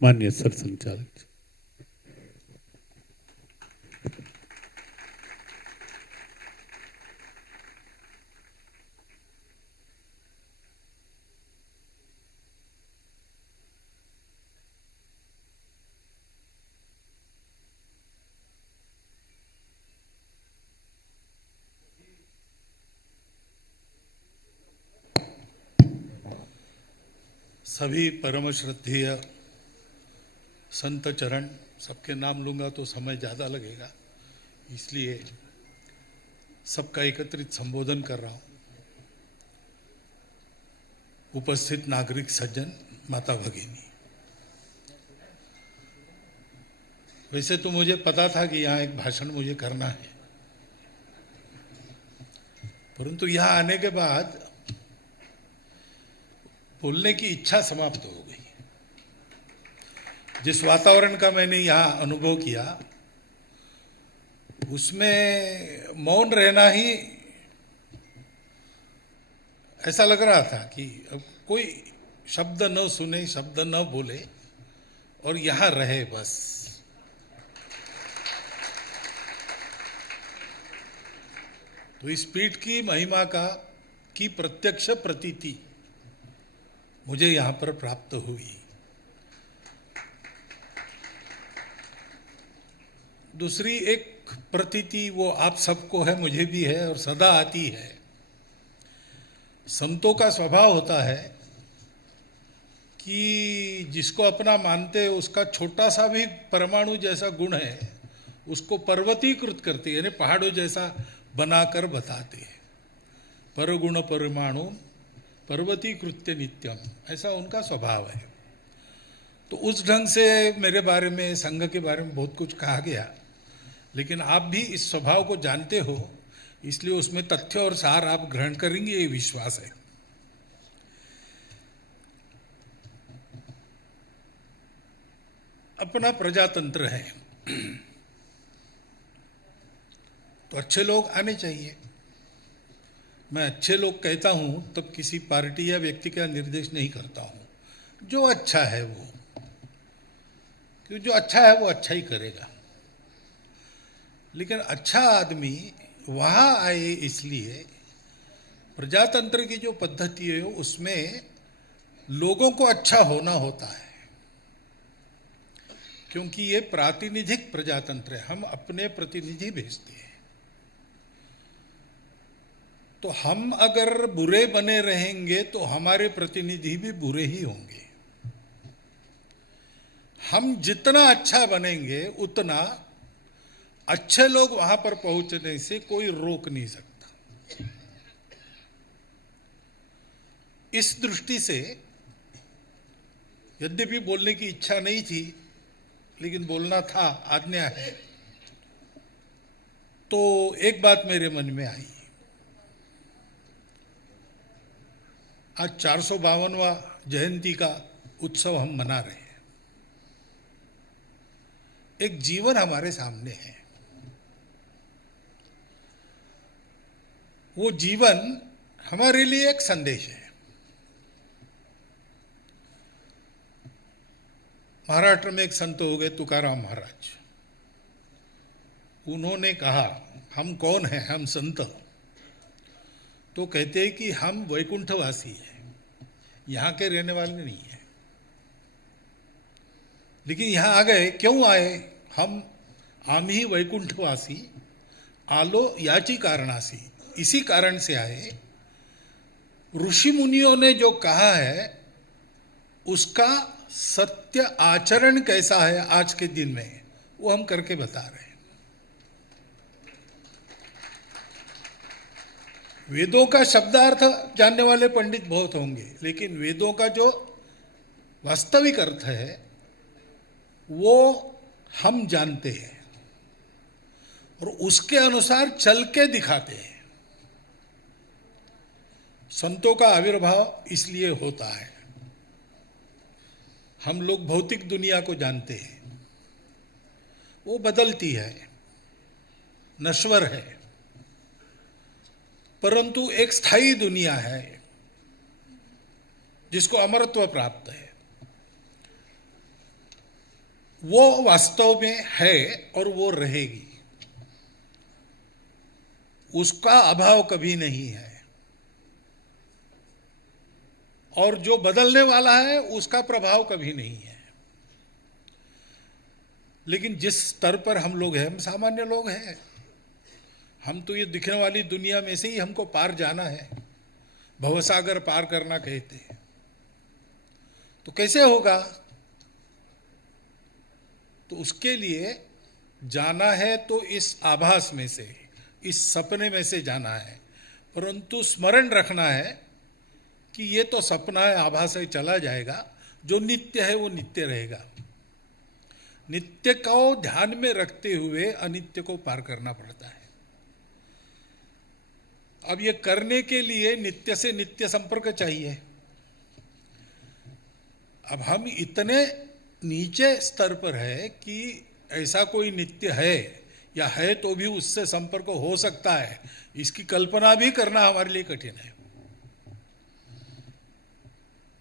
माननीय सर संचालक। सभी परम श्रद्धेय संत चरण, सबके नाम लूंगा तो समय ज़्यादा लगेगा, इसलिए सबका एकत्रित संबोधन कर रहा हूँ। उपस्थित नागरिक सज्जन, माता भगिनी, वैसे तो मुझे पता था कि यहाँ एक भाषण मुझे करना है, परंतु यहाँ आने के बाद बोलने की इच्छा समाप्त हो गई। जिस वातावरण का मैंने यहाँ अनुभव किया, उसमें मौन रहना ही ऐसा लग रहा था कि अब कोई शब्द न सुने, शब्द न बोले और यहाँ रहे बस। तो इस पीठ की महिमा की प्रत्यक्ष प्रतीति मुझे यहाँ पर प्राप्त हुई। दूसरी एक प्रतीति वो आप सबको है, मुझे भी है और सदा आती है। संतों का स्वभाव होता है कि जिसको अपना मानते उसका छोटा सा भी परमाणु जैसा गुण है, उसको पर्वतीकृत करते, यानी पहाड़ों जैसा बनाकर बताते हैं। परगुण परमाणु पर्वतीकृत्य नित्यम, ऐसा उनका स्वभाव है। तो उस ढंग से मेरे बारे में, संघ के बारे में बहुत कुछ कहा गया, लेकिन आप भी इस स्वभाव को जानते हो, इसलिए उसमें तथ्य और सार आप ग्रहण करेंगे, ये विश्वास है। अपना प्रजातंत्र है तो अच्छे लोग आने चाहिए। मैं अच्छे लोग कहता हूं तब किसी पार्टी या व्यक्ति का निर्देश नहीं करता हूं। जो अच्छा है वो, क्योंकि जो अच्छा है वो अच्छा ही करेगा। लेकिन अच्छा आदमी वहां आए, इसलिए प्रजातंत्र की जो पद्धति है उसमें लोगों को अच्छा होना होता है, क्योंकि ये प्रातिनिधिक प्रजातंत्र है। हम अपने प्रतिनिधि भेजते हैं, तो हम अगर बुरे बने रहेंगे तो हमारे प्रतिनिधि भी बुरे ही होंगे। हम जितना अच्छा बनेंगे उतना अच्छे लोग वहां पर पहुंचने से कोई रोक नहीं सकता। इस दृष्टि से यद्यपि बोलने की इच्छा नहीं थी, लेकिन बोलना था, आज्ञा है, तो एक बात मेरे मन में आई। आज 452वां जयंती का उत्सव हम मना रहे हैं। एक जीवन हमारे सामने है। वो जीवन हमारे लिए एक संदेश है। महाराष्ट्र में एक संत हो गए, तुकाराम महाराज। उन्होंने कहा, हम कौन हैं, हम संत। तो कहते हैं कि हम वैकुंठवासी हैं, यहाँ के रहने वाले नहीं है। लेकिन यहाँ आ गए, क्यों आए? हम आम्ही वैकुंठवासी आलो याची कारणासी, इसी कारण से आए। ऋषि मुनियों ने जो कहा है उसका सत्य आचरण कैसा है आज के दिन में, वो हम करके बता रहे हैं। वेदों का शब्दार्थ जानने वाले पंडित बहुत होंगे, लेकिन वेदों का जो वास्तविक अर्थ है वो हम जानते हैं और उसके अनुसार चल के दिखाते हैं। संतों का आविर्भाव इसलिए होता है। हम लोग भौतिक दुनिया को जानते हैं, वो बदलती है, नश्वर है, परंतु एक स्थायी दुनिया है जिसको अमरत्व प्राप्त है। वो वास्तव में है और वो रहेगी, उसका अभाव कभी नहीं है। और जो बदलने वाला है उसका प्रभाव कभी नहीं है। लेकिन जिस स्तर पर हम लोग हैं, हम सामान्य लोग हैं, हम तो ये दिखने वाली दुनिया में से ही हमको पार जाना है, भवसागर पार करना कहते हैं। तो कैसे होगा? तो उसके लिए जाना है तो इस आभास में से, इस सपने में से जाना है, परंतु स्मरण रखना है कि ये तो सपना है, आभास है, चला जाएगा। जो नित्य है वो नित्य रहेगा। नित्य को ध्यान में रखते हुए अनित्य को पार करना पड़ता है। अब ये करने के लिए नित्य से नित्य संपर्क चाहिए। अब हम इतने नीचे स्तर पर है कि ऐसा कोई नित्य है या है तो भी उससे संपर्क हो सकता है, इसकी कल्पना भी करना हमारे लिए कठिन है।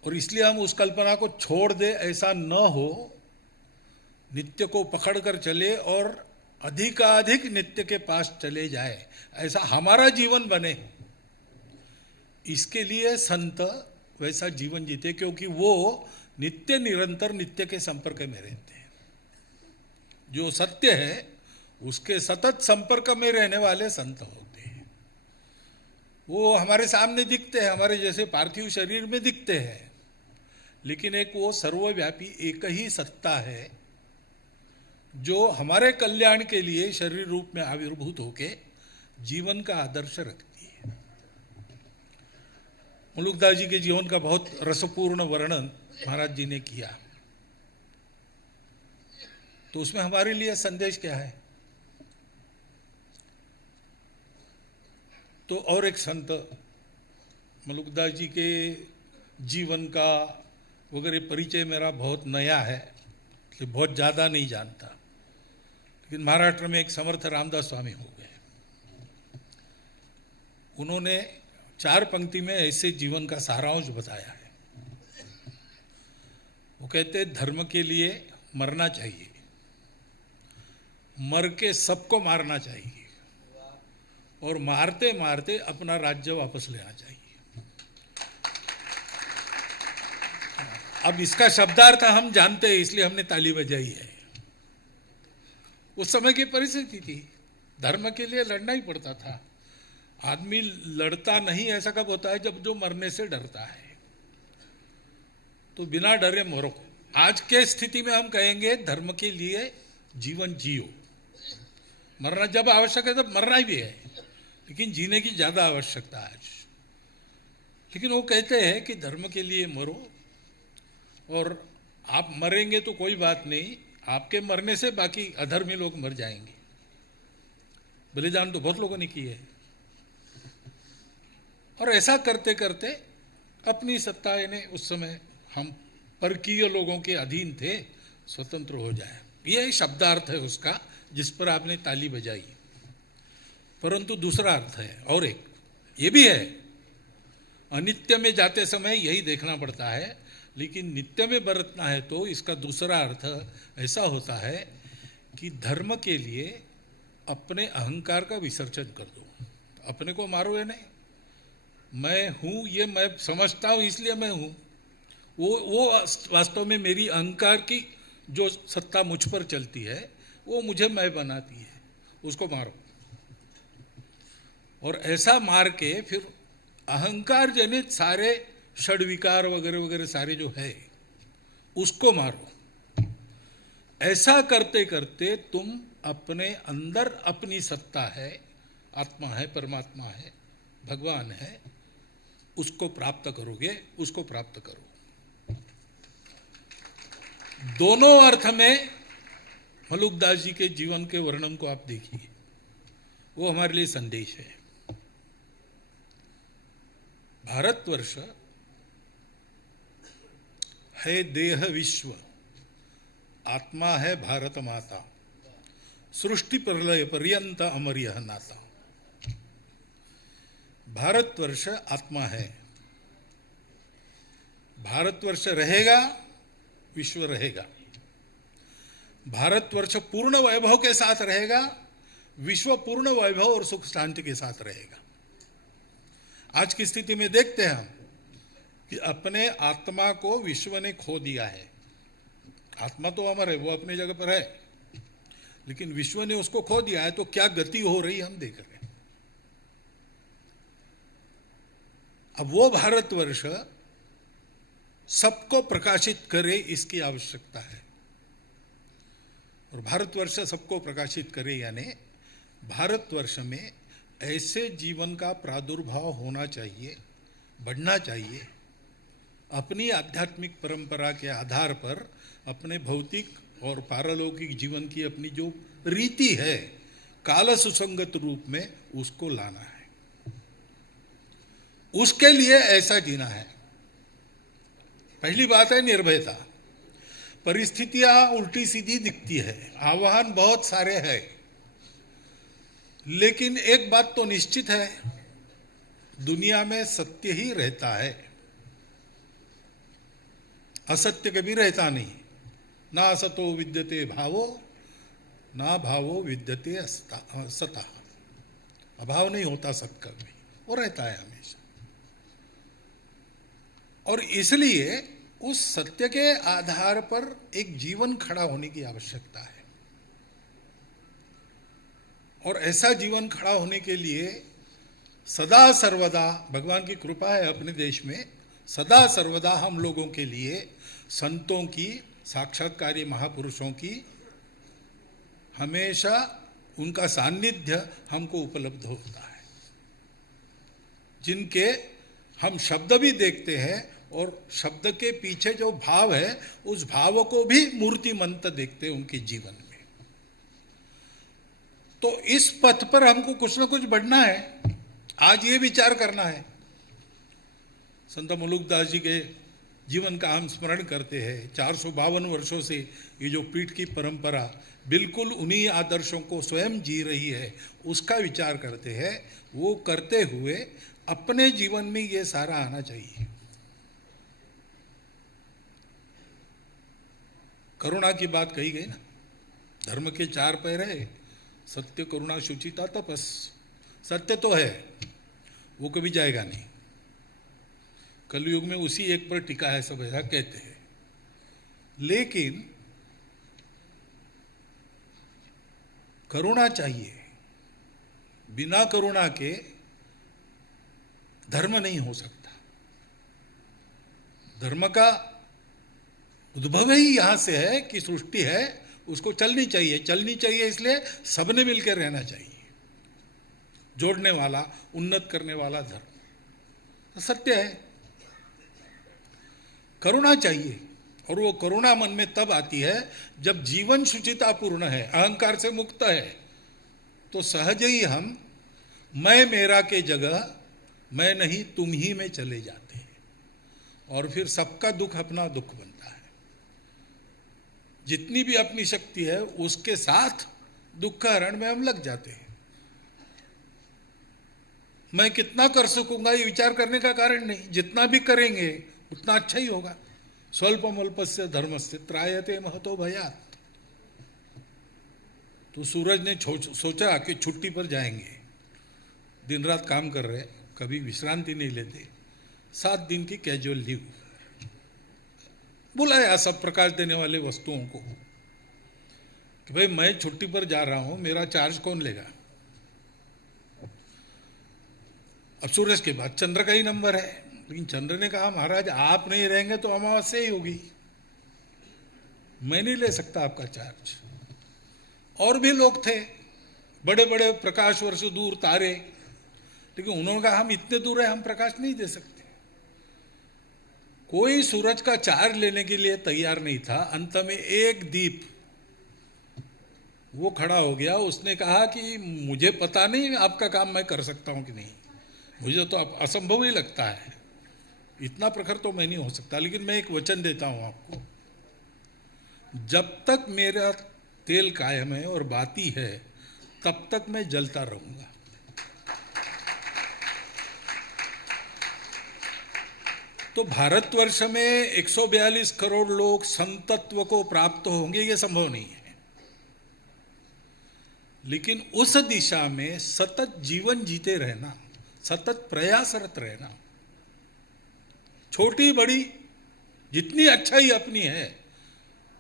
और इसलिए हम उस कल्पना को छोड़ दे, ऐसा न हो, नित्य को पकड़कर चले और अधिकाधिक नित्य के पास चले जाए, ऐसा हमारा जीवन बने। इसके लिए संत वैसा जीवन जीते, क्योंकि वो नित्य निरंतर नित्य के संपर्क में रहते हैं। जो सत्य है उसके सतत संपर्क में रहने वाले संत होते हैं। वो हमारे सामने दिखते हैं, हमारे जैसे पार्थिव शरीर में दिखते हैं, लेकिन एक वो सर्वव्यापी एक ही सत्ता है जो हमारे कल्याण के लिए शरीर रूप में आविर्भूत होके जीवन का आदर्श रखती है। मुलुकदास जी के जीवन का बहुत रसपूर्ण वर्णन महाराज जी ने किया, तो उसमें हमारे लिए संदेश क्या है? तो और एक संत मुलुकदास जी के जीवन का वगैरह परिचय मेरा बहुत नया है, इसलिए बहुत ज़्यादा नहीं जानता, लेकिन महाराष्ट्र में एक समर्थ रामदास स्वामी हो गए। उन्होंने 4 पंक्ति में ऐसे जीवन का सारांश बताया है। वो कहते धर्म के लिए मरना चाहिए, मर के सबको मारना चाहिए, और मारते मारते अपना राज्य वापस लेना चाहिए। अब इसका शब्दार्थ हम जानते हैं, इसलिए हमने ताली बजाई है। उस समय की परिस्थिति थी, धर्म के लिए लड़ना ही पड़ता था। आदमी लड़ता नहीं ऐसा कब होता है? जब जो मरने से डरता है। तो बिना डरे मरो। आज के स्थिति में हम कहेंगे धर्म के लिए जीवन जियो। मरना जब आवश्यक है तब मरना भी है, लेकिन जीने की ज्यादा आवश्यकता है आज। लेकिन वो कहते हैं कि धर्म के लिए मरो, और आप मरेंगे तो कोई बात नहीं, आपके मरने से बाकी अधर्मी लोग मर जाएंगे। बलिदान तो बहुत लोगों ने किए है। और ऐसा करते करते अपनी सत्ता, यानी उस समय हम परकीय लोगों के अधीन थे, स्वतंत्र हो जाए। ये शब्दार्थ है उसका, जिस पर आपने ताली बजाई। परंतु दूसरा अर्थ है, और एक ये भी है, अनित्य में जाते समय यही देखना पड़ता है, लेकिन नित्य में बरतना है तो इसका दूसरा अर्थ ऐसा होता है कि धर्म के लिए अपने अहंकार का विसर्जन कर दो। अपने को मारो या नहीं, मैं हूं, ये मैं समझता हूं इसलिए मैं हूं, वो वास्तव में मेरी अहंकार की जो सत्ता मुझ पर चलती है वो मुझे मैं बनाती है, उसको मारो। और ऐसा मार के फिर अहंकार जनित सारे षड्विकार वगैरह वगैरह सारे जो है उसको मारो। ऐसा करते करते तुम अपने अंदर अपनी सत्ता है, आत्मा है, परमात्मा है, भगवान है, उसको प्राप्त करोगे, उसको प्राप्त करो। दोनों अर्थ में मुलुकदास जी के जीवन के वर्णन को आप देखिए, वो हमारे लिए संदेश है। भारतवर्ष है देह विश्व, आत्मा है भारत माता, सृष्टि प्रलय पर्यंत अमर यह नाता। भारतवर्ष आत्मा है, भारतवर्ष रहेगा, विश्व रहेगा। भारतवर्ष पूर्ण वैभव के साथ रहेगा, विश्व पूर्ण वैभव और सुख शांति के साथ रहेगा। आज की स्थिति में देखते हैं हम कि अपने आत्मा को विश्व ने खो दिया है। आत्मा तो अमर है, वो अपनी जगह पर है, लेकिन विश्व ने उसको खो दिया है। तो क्या गति हो रही हम देख रहे हैं। अब वो भारतवर्ष सबको प्रकाशित करे, इसकी आवश्यकता है। और भारतवर्ष सबको प्रकाशित करे यानी भारतवर्ष में ऐसे जीवन का प्रादुर्भाव होना चाहिए, बढ़ना चाहिए। अपनी आध्यात्मिक परंपरा के आधार पर अपने भौतिक और पारलौकिक जीवन की अपनी जो रीति है, काल सुसंगत रूप में उसको लाना है। उसके लिए ऐसा जीना है। पहली बात है निर्भयता। परिस्थितियां उल्टी सीधी दिखती है, आह्वान बहुत सारे हैं, लेकिन एक बात तो निश्चित है, दुनिया में सत्य ही रहता है, असत्य कभी रहता नहीं। ना असतो विद्यते भावो, ना भावो विद्यते सतः। अभाव नहीं होता सत्य का भी, वो रहता है हमेशा। और इसलिए उस सत्य के आधार पर एक जीवन खड़ा होने की आवश्यकता है। और ऐसा जीवन खड़ा होने के लिए सदा सर्वदा भगवान की कृपा है अपने देश में, सदा सर्वदा हम लोगों के लिए संतों की, साक्षात्कारी महापुरुषों की हमेशा उनका सानिध्य हमको उपलब्ध होता है, जिनके हम शब्द भी देखते हैं और शब्द के पीछे जो भाव है उस भाव को भी मूर्तिमंत देखते हैं उनके जीवन में। तो इस पथ पर हमको कुछ ना कुछ बढ़ना है। आज ये विचार करना है। संत मुलुकदास जी के जीवन का हम स्मरण करते हैं। 452 वर्षों से ये जो पीठ की परंपरा बिल्कुल उन्हीं आदर्शों को स्वयं जी रही है, उसका विचार करते हैं। वो करते हुए अपने जीवन में ये सारा आना चाहिए। करुणा की बात कही गई ना, धर्म के 4 पैर है, सत्य, करुणा, शुचिता, तपस। सत्य तो है, वो कभी जाएगा नहीं। कलयुग में उसी एक पर टिका है, सब ऐसा कहते हैं। लेकिन करुणा चाहिए। बिना करुणा के धर्म नहीं हो सकता। धर्म का उद्भव ही यहां से है कि सृष्टि है, उसको चलनी चाहिए। चलनी चाहिए इसलिए सबने मिलकर रहना चाहिए। जोड़ने वाला, उन्नत करने वाला धर्म सत्य है। करुणा चाहिए, और वो करुणा मन में तब आती है जब जीवन शुचितापूर्ण है, अहंकार से मुक्त है। तो सहज ही हम मैं मेरा के जगह मैं नहीं तुम ही में चले जाते हैं, और फिर सबका दुख अपना दुख बनता है। जितनी भी अपनी शक्ति है उसके साथ दुख का हरण में हम लग जाते हैं। मैं कितना कर सकूंगा ये विचार करने का कारण नहीं, जितना भी करेंगे उतना अच्छा ही होगा। स्वल्पमल्पस्य धर्मस्य त्रायते महतो भयात्। तो सूरज ने सोचा कि छुट्टी पर जाएंगे, दिन रात काम कर रहे, कभी विश्रांति नहीं लेते, 7 दिन की कैजुअल लीव। बुलाया सब प्रकाश देने वाले वस्तुओं को कि भाई मैं छुट्टी पर जा रहा हूं, मेरा चार्ज कौन लेगा। अब सूरज के बाद चंद्र का ही नंबर है, लेकिन चंद्र ने कहा महाराज आप नहीं रहेंगे तो अमावस्या ही होगी, मैं नहीं ले सकता आपका चार्ज। और भी लोग थे, बड़े बड़े प्रकाश वर्ष दूर तारे, लेकिन उन्होंने कहा हम इतने दूर है, हम प्रकाश नहीं दे सकते। कोई सूरज का चार्ज लेने के लिए तैयार नहीं था। अंत में एक दीप वो खड़ा हो गया, उसने कहा कि मुझे पता नहीं आपका काम मैं कर सकता हूं कि नहीं, मुझे तो असंभव ही लगता है, इतना प्रखर तो मैं नहीं हो सकता, लेकिन मैं एक वचन देता हूं आपको, जब तक मेरा तेल कायम है और बाती है तब तक मैं जलता रहूंगा। तो भारतवर्ष में 142 करोड़ लोग संतत्व को प्राप्त होंगे, ये संभव नहीं है। लेकिन उस दिशा में सतत जीवन जीते रहना, सतत प्रयासरत रहना, छोटी बड़ी जितनी अच्छाई अपनी है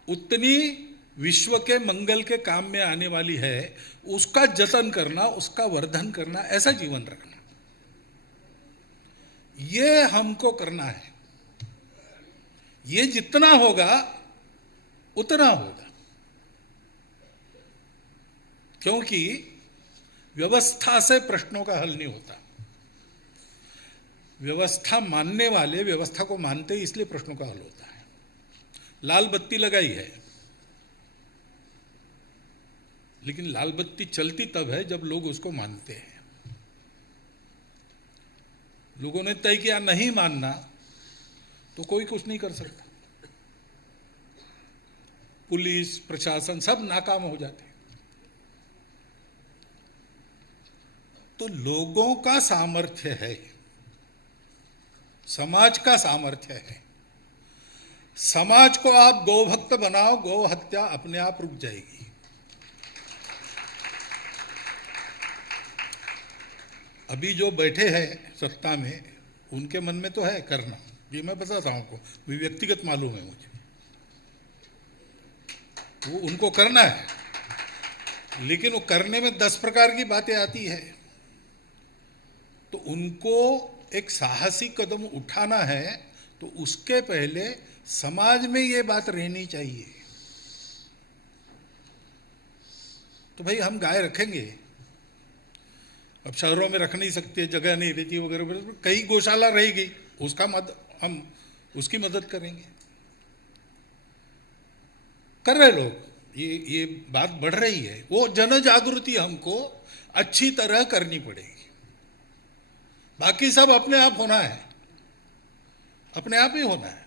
उतनी विश्व के मंगल के काम में आने वाली है, उसका जतन करना, उसका वर्धन करना, ऐसा जीवन रखना, ये हमको करना है। ये जितना होगा उतना होगा, क्योंकि व्यवस्था से प्रश्नों का हल नहीं होता। व्यवस्था मानने वाले व्यवस्था को मानते ही, इसलिए प्रश्नों का हल होता है। लाल बत्ती लगाई है, लेकिन लाल बत्ती चलती तब है जब लोग उसको मानते हैं। लोगों ने तय किया नहीं मानना, तो कोई कुछ नहीं कर सकता। पुलिस प्रशासन सब नाकाम हो जाते। तो लोगों का सामर्थ्य है, समाज का सामर्थ्य है। समाज को आप गोभक्त बनाओ, गौ हत्या अपने आप रुक जाएगी। अभी जो बैठे हैं सत्ता में, उनके मन में तो है करना, ये मैं बताता हूं आपको, व्यक्तिगत मालूम है मुझे, वो उनको करना है, लेकिन वो करने में 10 प्रकार की बातें आती है। तो उनको एक साहसी कदम उठाना है, तो उसके पहले समाज में ये बात रहनी चाहिए। तो भाई हम गाय रखेंगे, अब शहरों में रख नहीं सकते, जगह नहीं रहती वगैरह वगैरह, कई गौशाला रहेगी, उसका हम उसकी मदद करेंगे। कर रहे लोग, ये बात बढ़ रही है। वो जन जागृति हमको अच्छी तरह करनी पड़ेगी। बाकी सब अपने आप होना है, अपने आप ही होना है।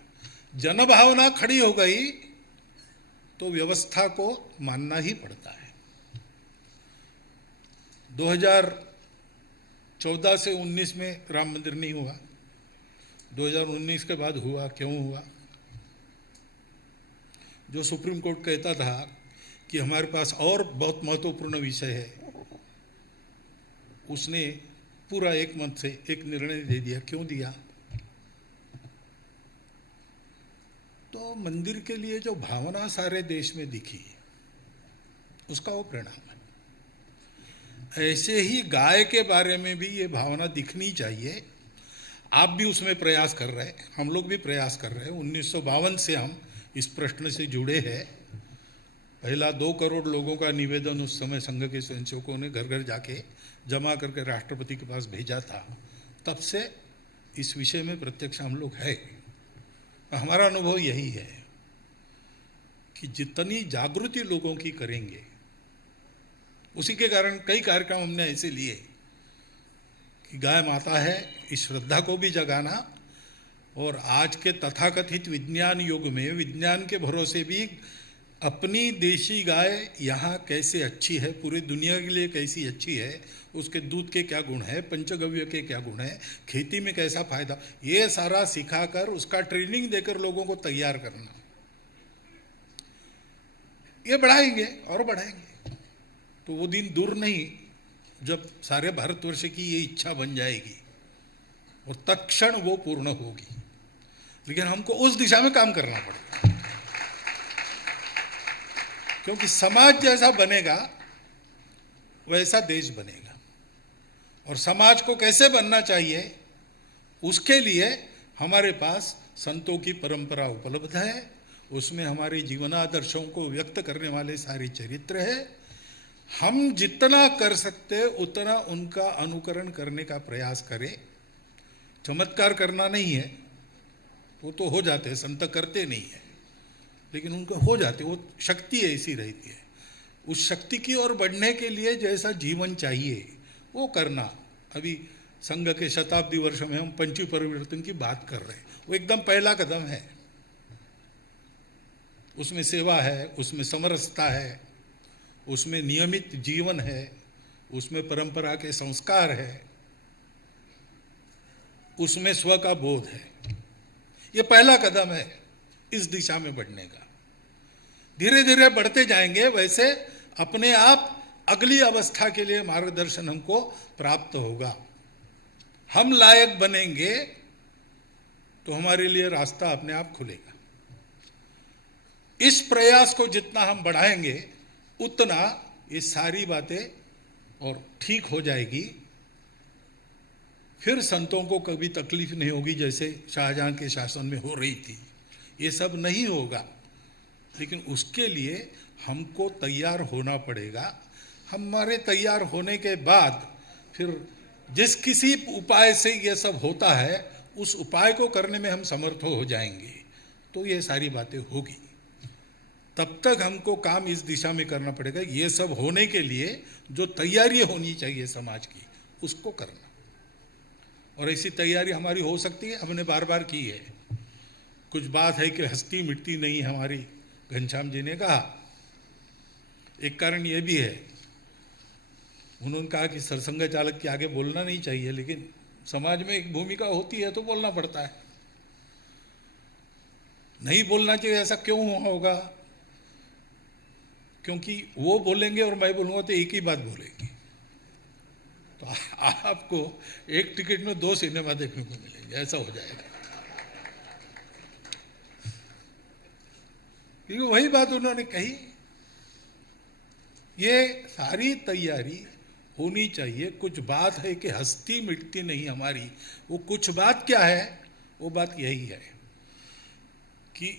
जन भावना खड़ी हो गई तो व्यवस्था को मानना ही पड़ता है। 2014 से 19 में राम मंदिर नहीं हुआ, 2019 के बाद हुआ। क्यों हुआ? जो सुप्रीम कोर्ट कहता था कि हमारे पास और बहुत महत्वपूर्ण विषय है, उसने पूरा एक मत से एक निर्णय दे दिया। क्यों दिया? तो मंदिर के लिए जो भावना सारे देश में दिखी, उसका वो परिणाम है। ऐसे ही गाय के बारे में भी ये भावना दिखनी चाहिए। आप भी उसमें प्रयास कर रहे हैं, हम लोग भी प्रयास कर रहे हैं। 1952 से हम इस प्रश्न से जुड़े हैं। पहला 2 करोड़ लोगों का निवेदन उस समय संघ के स्वयंसेवकों ने घर घर जाके जमा करके राष्ट्रपति के पास भेजा था। तब से इस विषय में प्रत्यक्ष हम लोग है। हमारा अनुभव यही है कि जितनी जागृति लोगों की करेंगे, उसी के कारण कई कार्यक्रम हमने ऐसे लिए कि गाय माता है, इस श्रद्धा को भी जगाना, और आज के तथाकथित विज्ञान युग में विज्ञान के भरोसे भी अपनी देशी गाय यहाँ कैसे अच्छी है, पूरी दुनिया के लिए कैसी अच्छी है, उसके दूध के क्या गुण है, पंचगव्य के क्या गुण है, खेती में कैसा फायदा, ये सारा सिखाकर उसका ट्रेनिंग देकर लोगों को तैयार करना। ये बढ़ाएंगे और बढ़ाएंगे। तो वो दिन दूर नहीं जब सारे भारतवर्ष की ये इच्छा बन जाएगी और तत्क्षण वो पूर्ण होगी। लेकिन हमको उस दिशा में काम करना पड़ेगा, क्योंकि समाज जैसा बनेगा वैसा देश बनेगा। और समाज को कैसे बनना चाहिए, उसके लिए हमारे पास संतों की परंपरा उपलब्ध है, उसमें हमारे जीवनादर्शों को व्यक्त करने वाले सारे चरित्र है। हम जितना कर सकते उतना उनका अनुकरण करने का प्रयास करें। चमत्कार करना नहीं है, वो तो हो जाते हैं, संत करते नहीं है, लेकिन उनको हो जाते, वो शक्ति ऐसी रहती है। उस शक्ति की ओर बढ़ने के लिए जैसा जीवन चाहिए वो करना। अभी संघ के शताब्दी वर्ष में हम पंच परिवर्तन की बात कर रहे हैं, वो एकदम पहला कदम है। उसमें सेवा है, उसमें समरसता है, उसमें नियमित जीवन है, उसमें परंपरा के संस्कार है, उसमें स्व का बोध है। ये पहला कदम है इस दिशा में बढ़ने का। धीरे धीरे बढ़ते जाएंगे, वैसे अपने आप अगली अवस्था के लिए मार्गदर्शन हमको प्राप्त होगा। हम लायक बनेंगे तो हमारे लिए रास्ता अपने आप खुलेगा। इस प्रयास को जितना हम बढ़ाएंगे उतना ये सारी बातें और ठीक हो जाएगी। फिर संतों को कभी तकलीफ नहीं होगी जैसे शाहजहां के शासन में हो रही थी। ये सब नहीं होगा, लेकिन उसके लिए हमको तैयार होना पड़ेगा। हमारे तैयार होने के बाद फिर जिस किसी उपाय से ये सब होता है उस उपाय को करने में हम समर्थ हो जाएंगे तो ये सारी बातें होगी। तब तक हमको काम इस दिशा में करना पड़ेगा, ये सब होने के लिए जो तैयारी होनी चाहिए समाज की उसको करना। और ऐसी तैयारी हमारी हो सकती है, हमने बार बार की है। कुछ बात है कि हस्ती मिटती नहीं हमारी, घनश्याम जी ने कहा। एक कारण ये भी है, उन्होंने कहा कि सरसंघ चालक के आगे बोलना नहीं चाहिए, लेकिन समाज में एक भूमिका होती है तो बोलना पड़ता है। नहीं बोलना चाहिए ऐसा क्यों होगा? क्योंकि वो बोलेंगे और मैं बोलूंगा तो एक ही बात बोलेंगे, तो आपको एक टिकट में 2 सिनेमा देखने को मिलेंगे, ऐसा हो जाएगा। क्योंकि वही बात उन्होंने कही, ये सारी तैयारी होनी चाहिए। कुछ बात है कि हस्ती मिटती नहीं हमारी, वो कुछ बात क्या है? वो बात यही है कि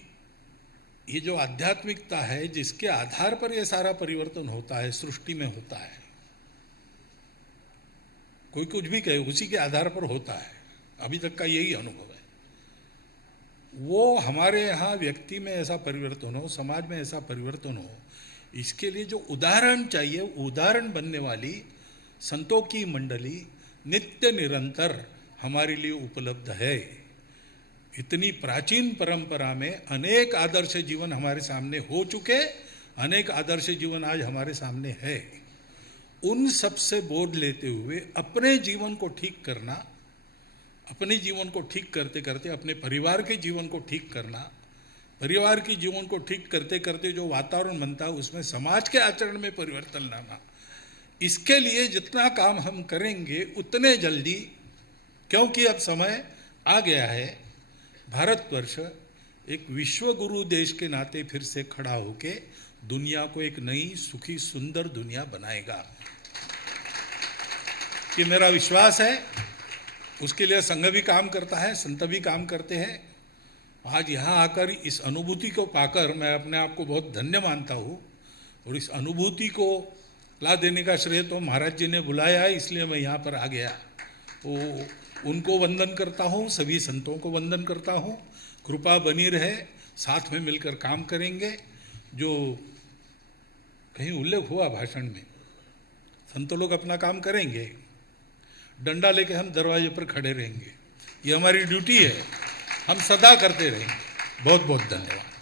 ये जो आध्यात्मिकता है जिसके आधार पर ये सारा परिवर्तन होता है, सृष्टि में होता है, कोई कुछ भी कहे उसी के आधार पर होता है, अभी तक का यही अनुभव है। वो हमारे यहाँ व्यक्ति में ऐसा परिवर्तन हो, समाज में ऐसा परिवर्तन हो, इसके लिए जो उदाहरण चाहिए, उदाहरण बनने वाली संतों की मंडली नित्य निरंतर हमारे लिए उपलब्ध है। इतनी प्राचीन परंपरा में अनेक आदर्श जीवन हमारे सामने हो चुके, अनेक आदर्श जीवन आज हमारे सामने है। उन सब से बोध लेते हुए अपने जीवन को ठीक करना, अपने जीवन को ठीक करते करते अपने परिवार के जीवन को ठीक करना, परिवार के जीवन को ठीक करते करते जो वातावरण बनता है उसमें समाज के आचरण में परिवर्तन लाना, इसके लिए जितना काम हम करेंगे उतने जल्दी, क्योंकि अब समय आ गया है, भारतवर्ष एक विश्व गुरु देश के नाते फिर से खड़ा होके दुनिया को एक नई सुखी सुंदर दुनिया बनाएगा। ये मेरा विश्वास है। उसके लिए संघ भी काम करता है, संत भी काम करते हैं। आज यहाँ आकर इस अनुभूति को पाकर मैं अपने आप को बहुत धन्य मानता हूँ, और इस अनुभूति को ला देने का श्रेय तो महाराज जी ने बुलाया है, इसलिए मैं यहाँ पर आ गया। तो उनको वंदन करता हूँ, सभी संतों को वंदन करता हूँ। कृपा बनी रहे, साथ में मिलकर काम करेंगे। जो कहीं उल्लेख हुआ भाषण में, संत लोग अपना काम करेंगे, डंडा लेके हम दरवाजे पर खड़े रहेंगे, ये हमारी ड्यूटी है, हम सदा करते रहेंगे। बहुत बहुत धन्यवाद।